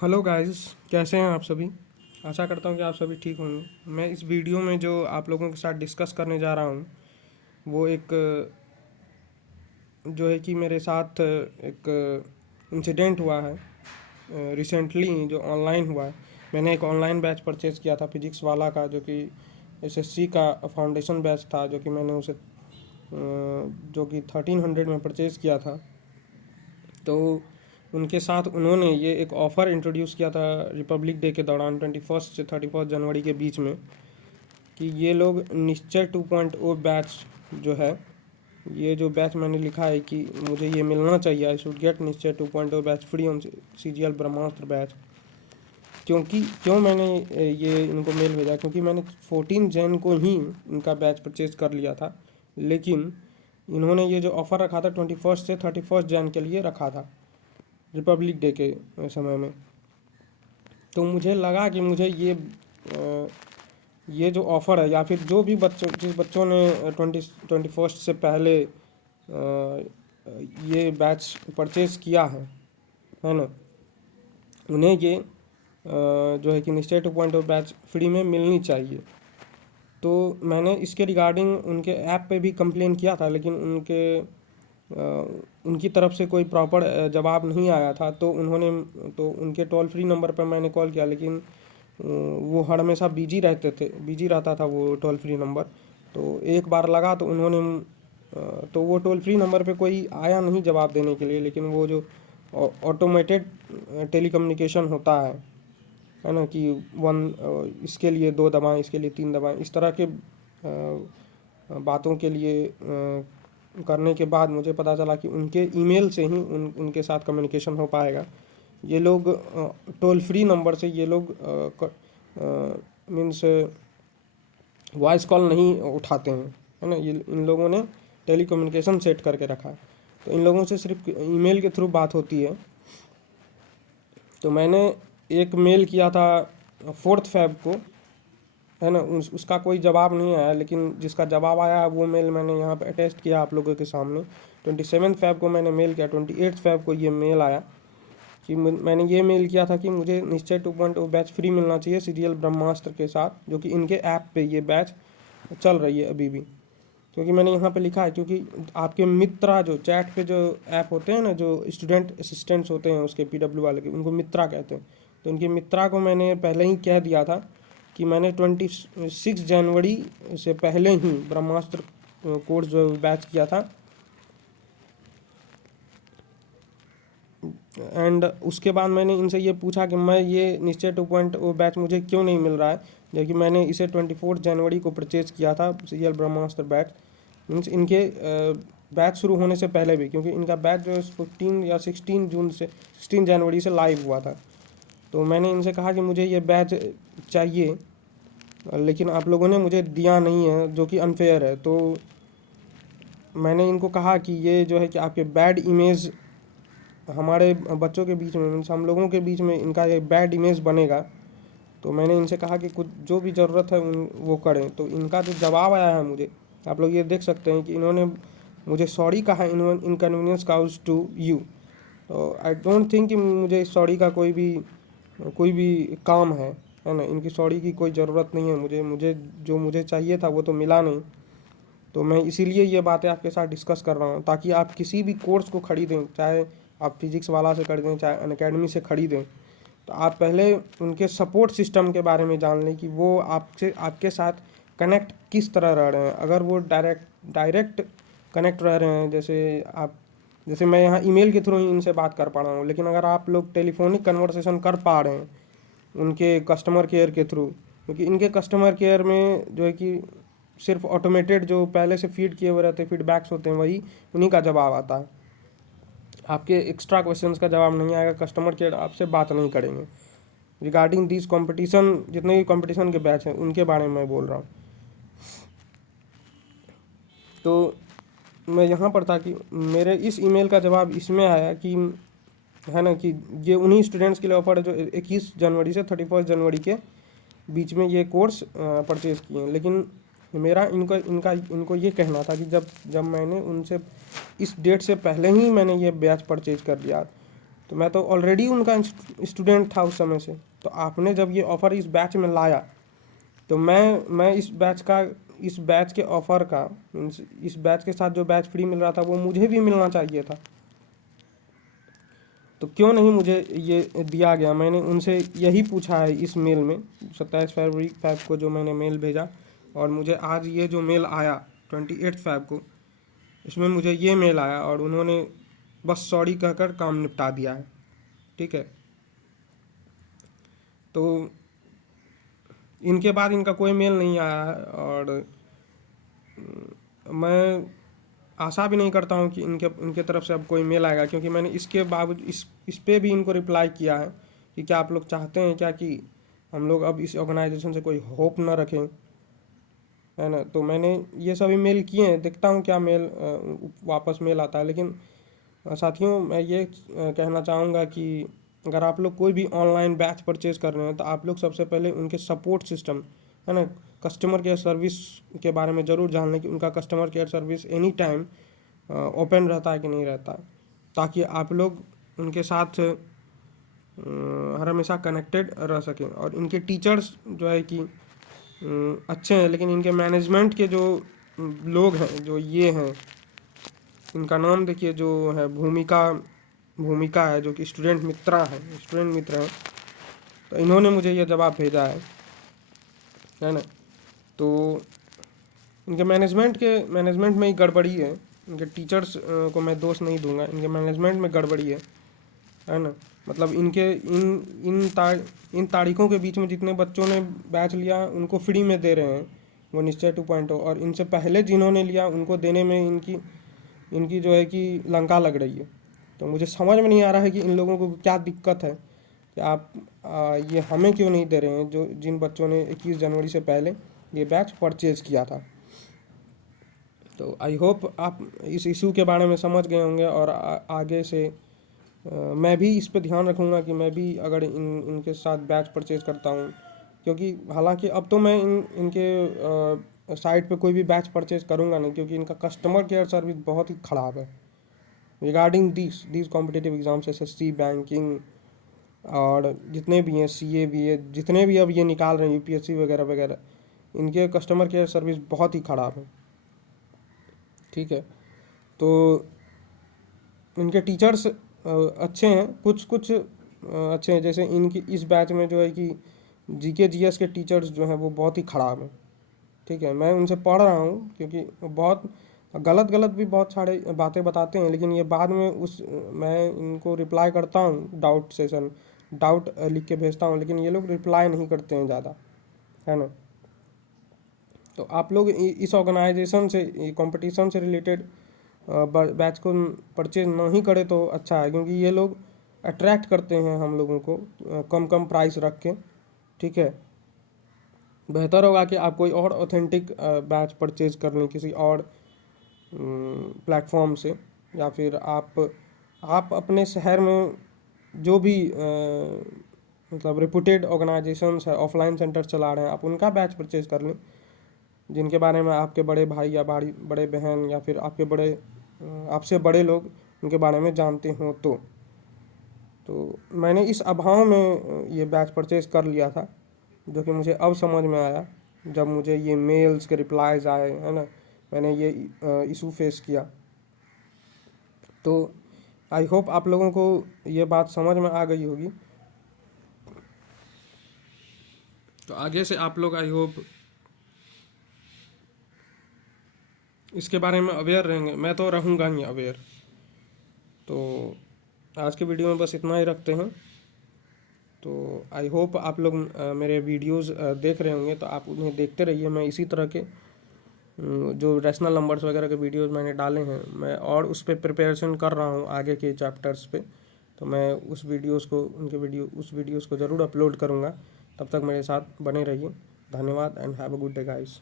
Hello guys, कैसे हैं आप सभी। आशा करता हूँ कि आप सभी ठीक होंगे। मैं इस वीडियो में जो आप लोगों के साथ डिस्कस करने जा रहा हूँ वो एक जो है कि मेरे साथ एक इंसिडेंट हुआ है रिसेंटली, जो ऑनलाइन हुआ है। मैंने एक ऑनलाइन बैच परचेज़ किया था फिजिक्स वाला का, जो कि एसएससी का फाउंडेशन बैच था, जो कि मैंने उसे जो कि 1300 में परचेज़ किया था। तो उनके साथ उन्होंने ये एक ऑफ़र इंट्रोड्यूस किया था रिपब्लिक डे के दौरान, 21 से 31 जनवरी के बीच में, कि ये लोग निश्चय 2.0 बैच जो है, ये जो बैच मैंने लिखा है कि मुझे ये मिलना चाहिए, आई शुड गेट निश्चय 2.0 batch free on CGL Brahmastra batch. क्यों मैंने ये इनको मेल भेजा, क्योंकि मैंने 14 जैन को ही इनका बैच परचेज कर लिया था, लेकिन इन्होंने ये जो ऑफ़र रखा था 21 से 31 जैन के लिए रखा था, रिपब्लिक डे के समय में। तो मुझे लगा कि मुझे ये जो ऑफ़र है, या फिर जो भी जिस बच्चों ने 21 से पहले ये बैच परचेज़ किया है ना, उन्हें ये जो है कि निश्चय 2.0 बैच फ्री में मिलनी चाहिए। तो मैंने इसके रिगार्डिंग उनके ऐप पे भी कंप्लेन किया था, लेकिन उनकी तरफ से कोई प्रॉपर जवाब नहीं आया था। तो उनके टोल फ्री नंबर पर मैंने कॉल किया, लेकिन वो हर हमेशा बिजी रहता था वो टोल फ्री नंबर। तो एक बार लगा तो तो वो टोल फ्री नंबर पे कोई आया नहीं जवाब देने के लिए, लेकिन वो जो ऑटोमेटेड टेलीकम्युनिकेशन होता है ना, कि इसके लिए 2 दबाएं, इसके लिए 3 दबाएं, इस तरह के बातों के लिए करने के बाद मुझे पता चला कि उनके ईमेल से ही उनके साथ कम्युनिकेशन हो पाएगा। ये लोग टोल फ्री नंबर से ये लोग मीन्स वॉइस कॉल नहीं उठाते हैं, है ना। ये इन लोगों ने टेली कम्युनिकेशन सेट करके रखा है, तो इन लोगों से सिर्फ ईमेल के थ्रू बात होती है। तो मैंने एक मेल किया था 4 फेब को, है ना, उसका कोई जवाब नहीं आया, लेकिन जिसका जवाब आया वो मेल मैंने यहाँ पे अटेस्ट किया आप लोगों के सामने। 27 फेब को मैंने मेल किया, 28 फेब को ये मेल आया कि मैंने ये मेल किया था कि मुझे निश्चय 2.0 बैच फ्री मिलना चाहिए सीरियल ब्रह्मास्त्र के साथ, जो कि इनके ऐप पे ये बैच चल रही है अभी भी। क्योंकि मैंने यहाँ पे लिखा है, क्योंकि आपके मित्रा जो चैट पे जो ऐप होते हैं ना, जो स्टूडेंट असिस्टेंट्स होते हैं उसके पीडब्ल्यू वाले के, उनको मित्रा कहते हैं। तो उनके मित्रा को मैंने पहले ही कह दिया था कि मैंने 26 जनवरी से पहले ही ब्रह्मास्त्र कोर्स जो बैच किया था, एंड उसके बाद मैंने इनसे ये पूछा कि मैं ये निश्चय 2.0 बैच मुझे क्यों नहीं मिल रहा है, जबकि मैंने इसे 24 जनवरी को परचेज़ किया था सीरियल ब्रह्मास्त्र बैच। मीन्स इनके बैच शुरू होने से पहले भी, क्योंकि इनका बैच जो है 15 या 16 जनवरी से लाइव हुआ था। तो मैंने इनसे कहा कि मुझे ये बैच चाहिए, लेकिन आप लोगों ने मुझे दिया नहीं है, जो कि अनफेयर है। तो मैंने इनको कहा कि ये जो है कि आपके बैड इमेज हमारे बच्चों के बीच में, मीन्स हम लोगों के बीच में इनका ये बैड इमेज बनेगा। तो मैंने इनसे कहा कि कुछ जो भी ज़रूरत है वो करें। तो इनका जो जवाब आया है मुझे, आप लोग ये देख सकते हैं कि इन्होंने मुझे सॉरी कहा, इनकन्वीनियंस काउज टू यू। तो आई डोंट थिंक कि मुझे सॉरी का कोई भी काम है ना। इनकी सॉरी की कोई ज़रूरत नहीं है। मुझे जो मुझे चाहिए था वो तो मिला नहीं। तो मैं इसीलिए ये बातें आपके साथ डिस्कस कर रहा हूँ, ताकि आप किसी भी कोर्स को खरीदें, चाहे आप फिजिक्स वाला से खरीदें, चाहे अनअकैडमी से खरीदें, तो आप पहले उनके सपोर्ट सिस्टम के बारे में जान लें कि वो आपके साथ कनेक्ट किस तरह रह रहे हैं। अगर वो डायरेक्ट कनेक्ट रह रहे हैं, जैसे मैं यहाँ ईमेल के थ्रू ही इनसे बात कर पा रहा हूँ, लेकिन अगर आप लोग टेलीफोनिक कन्वर्सेशन कर पा रहे हैं उनके कस्टमर केयर के थ्रू, क्योंकि इनके कस्टमर केयर में जो है कि सिर्फ ऑटोमेटेड जो पहले से फीड किए हुए रहते फीडबैक्स होते हैं, वही उन्हीं का जवाब आता है। आपके एक्स्ट्रा क्वेश्चंस का जवाब नहीं आएगा, कस्टमर केयर आपसे बात नहीं करेंगे रिगार्डिंग दिस कंपटीशन। जितने भी कंपटीशन के बैच हैं उनके बारे में मैं बोल रहा हूँ। तो मैं यहाँ पर था कि मेरे इस ईमेल का जवाब इसमें आया कि, है ना, कि ये उन्हीं स्टूडेंट्स के लिए ऑफर है जो 21 जनवरी से 31 जनवरी के बीच में ये कोर्स परचेज़ किए हैं। लेकिन मेरा इनको ये कहना था कि जब मैंने उनसे इस डेट से पहले ही मैंने ये बैच परचेज कर लिया, तो मैं तो ऑलरेडी उनका स्टूडेंट था उस समय से। तो आपने जब ये ऑफ़र इस बैच में लाया तो मैं इस बैच के ऑफ़र का मीन्स इस बैच के साथ जो बैच फ्री मिल रहा था वो मुझे भी मिलना चाहिए था। तो क्यों नहीं मुझे ये दिया गया? मैंने उनसे यही पूछा है इस मेल में 27 फरवरी को जो मैंने मेल भेजा, और मुझे आज ये जो मेल आया 28 फ़रवरी को, इसमें मुझे ये मेल आया और उन्होंने बस सॉरी कहकर काम निपटा दिया है। ठीक है, तो इनके बाद इनका कोई मेल नहीं आया है, और मैं आशा भी नहीं करता हूँ कि इनके तरफ से अब कोई मेल आएगा, क्योंकि मैंने इसके बावजूद इस पे भी इनको रिप्लाई किया है कि क्या आप लोग चाहते हैं क्या कि हम लोग अब इस ऑर्गेनाइजेशन से कोई होप ना रखें, है ना। तो मैंने ये सभी मेल किए हैं, देखता हूँ क्या मेल वापस मेल आता है। लेकिन साथियों, मैं ये कहना चाहूँगा कि अगर आप लोग कोई भी ऑनलाइन बैच परचेज़ कर रहे हैं तो आप लोग सबसे पहले उनके सपोर्ट सिस्टम, है ना, कस्टमर केयर सर्विस के बारे में ज़रूर जान लें कि उनका customer care service any time open रहता है कि नहीं रहता है, ताकि आप लोग उनके साथ हर हमेशा कनेक्टेड रह सकें। और इनके टीचर्स जो है कि अच्छे हैं, लेकिन इनके मैनेजमेंट के जो लोग हैं, जो ये हैं, इनका नाम देखिए, जो है भूमिका है, जो कि स्टूडेंट मित्र हैं। तो इन्होंने मुझे ये जवाब भेजा है ना। तो इनके मैनेजमेंट में ही गड़बड़ी है। इनके टीचर्स को मैं दोष नहीं दूंगा, इनके मैनेजमेंट में गड़बड़ी है ना। मतलब इन तारीखों के बीच में जितने बच्चों ने बैच लिया उनको फ्री में दे रहे हैं वो निश्चय 2.0, और इनसे पहले जिन्होंने लिया उनको देने में इनकी जो है कि लंका लग रही है। तो मुझे समझ में नहीं आ रहा है कि इन लोगों को क्या दिक्कत है कि आप ये हमें क्यों नहीं दे रहे हैं, जो जिन बच्चों ने 21 जनवरी से पहले ये बैच परचेज़ किया था। तो आई होप आप इस इशू के बारे में समझ गए होंगे, और आगे से मैं भी इस पे ध्यान रखूँगा कि मैं भी अगर इनके साथ बैच परचेज़ करता हूँ, क्योंकि हालांकि अब तो मैं इनके साइट पे कोई भी बैच परचेज़ करूँगा नहीं, क्योंकि इनका कस्टमर केयर सर्विस बहुत ही ख़राब है regarding these competitive exams, SSC, banking, और जितने भी हैं CA भी है, जितने भी अब ये निकाल रहे हैं UPSC वगैरह वगैरह, इनके कस्टमर केयर सर्विस बहुत ही ख़राब है। ठीक है, तो इनके टीचर्स अच्छे हैं, कुछ अच्छे हैं। जैसे इनकी इस बैच में जो है कि GK GS के टीचर्स जो हैं वो बहुत ही ख़राब हैं। ठीक है, मैं उनसे पढ़ रहा हूँ, क्योंकि बहुत गलत भी बहुत सारे बातें बताते हैं, लेकिन ये बाद में मैं इनको रिप्लाई करता हूँ, डाउट लिख के भेजता हूँ, लेकिन ये लोग रिप्लाई नहीं करते हैं ज़्यादा, है ना। तो आप लोग इस ऑर्गेनाइजेशन से, कंपटीशन से रिलेटेड बैच को परचेज नहीं करे तो अच्छा है, क्योंकि ये लोग अट्रैक्ट करते हैं हम लोगों को कम कम प्राइस रख के। ठीक है, बेहतर होगा कि आप कोई और ऑथेंटिक बैच परचेज कर लें किसी और प्लेटफॉर्म से, या फिर आप अपने शहर में जो भी मतलब रेपुटेड ऑर्गेनाइजेशंस है, ऑफलाइन सेंटर चला रहे हैं, आप उनका बैच परचेज कर लें, जिनके बारे में आपके बड़े भाई या बड़े बहन या फिर आपसे बड़े लोग उनके बारे में जानते हों। तो मैंने इस अभाव में ये बैच परचेज कर लिया था, जो कि मुझे अब समझ में आया जब मुझे ये मेल्स के रिप्लाईज आए, है ना, मैंने ये इशू फेस किया। तो आई होप आप लोगों को ये बात समझ में आ गई होगी। तो आगे से आप लोग आई होप इसके बारे में अवेयर रहेंगे, मैं तो रहूँगा ही अवेयर। तो आज के वीडियो में बस इतना ही रखते हैं। तो आई होप आप लोग मेरे वीडियोस देख रहे होंगे, तो आप उन्हें देखते रहिए। मैं इसी तरह के जो रैशनल नंबर्स वगैरह के वीडियोस मैंने डाले हैं, मैं और उस पर प्रिपरेशन कर रहा हूँ आगे के चैप्टर्स पे। तो मैं उस वीडियोस को ज़रूर अपलोड करूँगा। तब तक मेरे साथ बने रहिए। धन्यवाद and have a good day guys.